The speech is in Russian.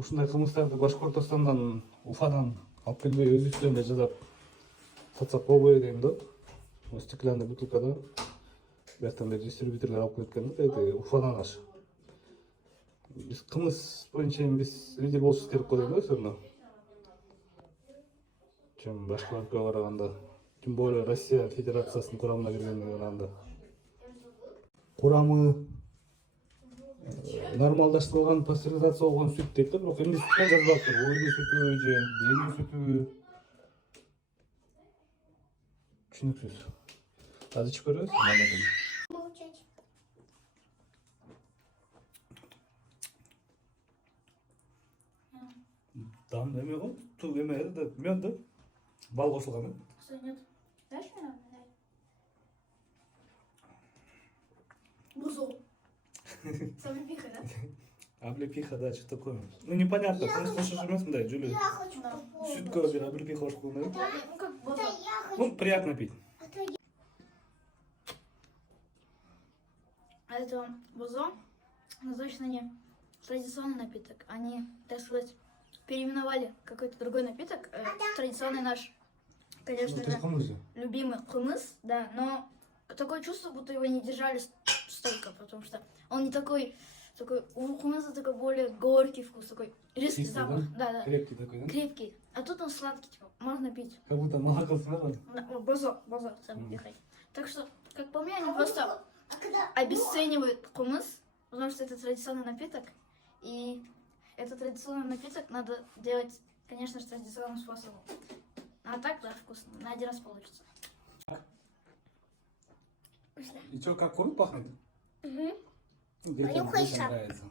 ушундай кылмыштарды Башкортостандан, Уфадан алып келбей Өзбекстанда жасап сатсак болбойбу дейм да. Стеклянный бутылкада бияктан бери дистрибьюторлор алып келет экен да, тиги Уфадан аш. Биз кылмыш боюнча эми биз лидер болушубуз керек го дейм да, все равно. Чем башкаларга караганда, тем более Россия Федерациясынын курамына киргенге караганда. Курамы нормалдаштырылган пастеризация болгон сүт дейт да, бирок эмнесинен жазып атыр? Ойдун сүтүбү же бийиктин сүтүбү? Түшүнүксүз. Азыр ичип көрөбүз. Молчать. Там эме го, туг эме да, мёд да. Бал кошулган да. Что нет? Дашь мне? Дай. Бузол. Самопиха, да? Облепиха, да, что такое? Ну непонятно, просто что эмес мындай жөлө. Я хочу попробовать. Сүткө бир облепиха кошуп койгон да. Ну как бузол. Я хочу. Ну, приятно пить. Это бузол, но точно не традиционный напиток. Они, так сказать, переименовали какой-то другой напиток. Традиционный наш, конечно же, любимый хумыс, да, но такое чувство, будто его не держали столько, потому что он не такой, у хумыса такой более горький вкус, такой резкий запах, да, Крепкий такой, да? крепкий. А тут он сладкий, типа, можно пить. Как будто молоко смело. Бузол, сам пихай. Так что, как по мне, они просто обесценивают хумыс, потому что это традиционный напиток, и этот традиционный напиток надо делать, конечно же, традиционным способом. А так, да, вкусно. На один раз получится. И что, как куры пахнет? Угу. Детям Понюхай детям сам. нравится.